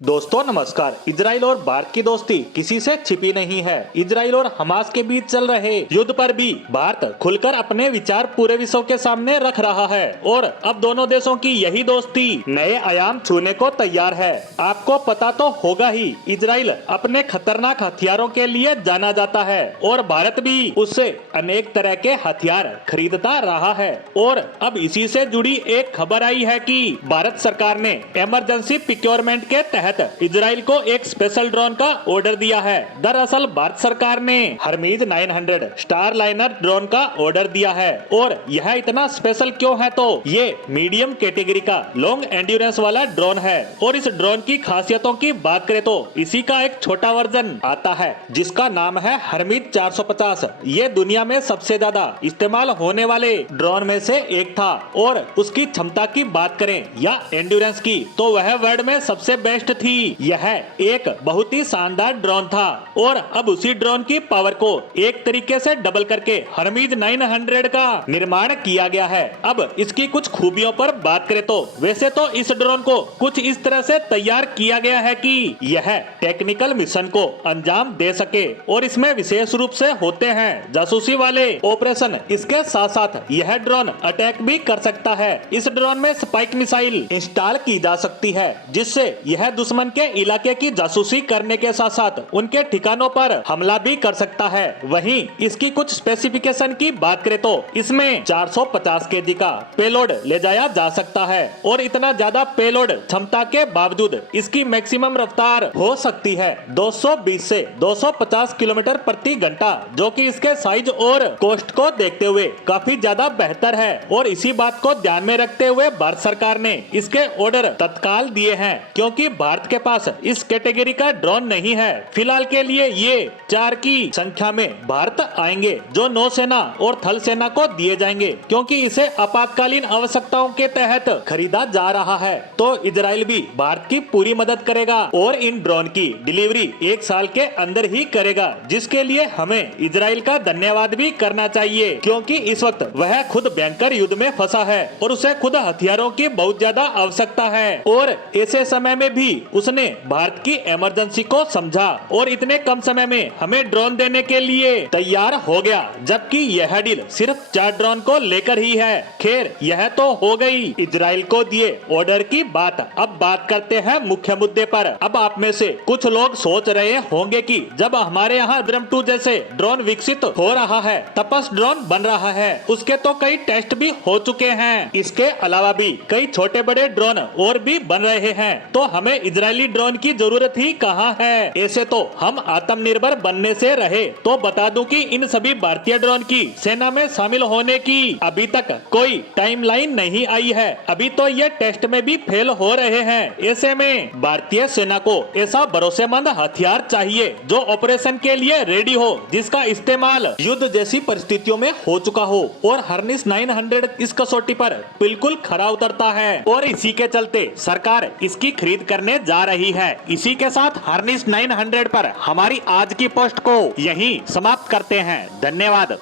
दोस्तों नमस्कार। इजराइल और भारत की दोस्ती किसी से छिपी नहीं है। इजराइल और हमास के बीच चल रहे युद्ध पर भी भारत खुलकर अपने विचार पूरे विश्व के सामने रख रहा है और अब दोनों देशों की यही दोस्ती नए आयाम छूने को तैयार है। आपको पता तो होगा ही, इजराइल अपने खतरनाक हथियारों के लिए जाना जाता है और भारत भी उससे अनेक तरह के हथियार खरीदता रहा है। और अब इसी से जुड़ी एक खबर आई है कि भारत सरकार ने इमरजेंसी प्रोक्योरमेंट के तहत इजराइल को एक स्पेशल ड्रोन का ऑर्डर दिया है। दरअसल भारत सरकार ने हरमीज 900 स्टार लाइनर ड्रोन का ऑर्डर दिया है और यह इतना स्पेशल क्यों है, तो ये मीडियम कैटेगरी का लॉन्ग एंड्योरेंस वाला ड्रोन है। और इस ड्रोन की खासियतों की बात करें तो इसी का एक छोटा वर्जन आता है जिसका नाम है हरमीज 450। ये दुनिया में सबसे ज्यादा इस्तेमाल होने वाले ड्रोन में से एक था और उसकी क्षमता की बात करें या एंड्योरेंस की तो वह वर्ल्ड में सबसे बेस्ट थी। यह एक बहुत ही शानदार ड्रोन था और अब उसी ड्रोन की पावर को एक तरीके से डबल करके हरमीज 900 का निर्माण किया गया है। अब इसकी कुछ खूबियों पर बात करें तो वैसे तो इस ड्रोन को कुछ इस तरह से तैयार किया गया है कि यह टेक्निकल मिशन को अंजाम दे सके और इसमें विशेष रूप से होते हैं जासूसी वाले ऑपरेशन। इसके साथ साथ यह ड्रोन अटैक भी कर सकता है। इस ड्रोन में स्पाइक मिसाइल इंस्टॉल की जा सकती है जिससे यह दुश्मन के इलाके की जासूसी करने के साथ साथ उनके ठिकानों पर हमला भी कर सकता है। वहीं इसकी कुछ स्पेसिफिकेशन की बात करें तो इसमें 450 केजी का पेलोड ले जाया जा सकता है और इतना ज्यादा पेलोड क्षमता के बावजूद इसकी मैक्सिमम रफ्तार हो सकती है 220 से 250 किलोमीटर प्रति घंटा, जो कि इसके साइज और कॉस्ट को देखते हुए काफी ज्यादा बेहतर है। और इसी बात को ध्यान में रखते हुए भारत सरकार ने इसके ऑर्डर तत्काल दिए हैं क्योंकि भारत के पास इस कैटेगरी का ड्रोन नहीं है। फिलहाल के लिए ये 4 की संख्या में भारत आएंगे जो नौसेना और थल सेना को दिए जाएंगे क्योंकि इसे आपातकालीन आवश्यकताओं के तहत खरीदा जा रहा है। तो इजराइल भी भारत की पूरी मदद करेगा और इन ड्रोन की डिलीवरी 1 साल के अंदर ही करेगा, जिसके लिए हमें इजराइल का धन्यवाद भी करना चाहिए क्योंकि इस वक्त वह खुद भयंकर युद्ध में फंसा है और उसे खुद हथियारों की बहुत ज्यादा आवश्यकता है और ऐसे समय में भी उसने भारत की इमरजेंसी को समझा और इतने कम समय में हमें ड्रोन देने के लिए तैयार हो गया, जबकि यह डील सिर्फ 4 ड्रोन को लेकर ही है। खैर यह तो हो गई इजराइल को दिए ऑर्डर की बात। अब बात करते हैं मुख्य मुद्दे पर। अब आप में से कुछ लोग सोच रहे होंगे कि जब हमारे यहाँ ड्रम 2 जैसे ड्रोन विकसित हो रहा है, तपस ड्रोन बन रहा है, उसके तो कई टेस्ट भी हो चुके हैं। इसके अलावा भी कई छोटे बड़े ड्रोन और भी बन रहे हैं, तो हमें इजरायली ड्रोन की जरूरत ही कहाँ है। ऐसे तो हम आत्मनिर्भर बनने से रहे। तो बता दूं कि इन सभी भारतीय ड्रोन की सेना में शामिल होने की अभी तक कोई टाइमलाइन नहीं आई है। अभी तो ये टेस्ट में भी फेल हो रहे हैं। ऐसे में भारतीय सेना को ऐसा भरोसेमंद हथियार चाहिए जो ऑपरेशन के लिए रेडी हो, जिसका इस्तेमाल युद्ध जैसी परिस्थितियों में हो चुका हो। और हरमीज 900 इस कसौटी पर बिल्कुल खरा उतरता है और इसी के चलते सरकार इसकी खरीद करने जा रही है। इसी के साथ हरमीज 900 पर हमारी आज की पोस्ट को यहीं समाप्त करते हैं। धन्यवाद।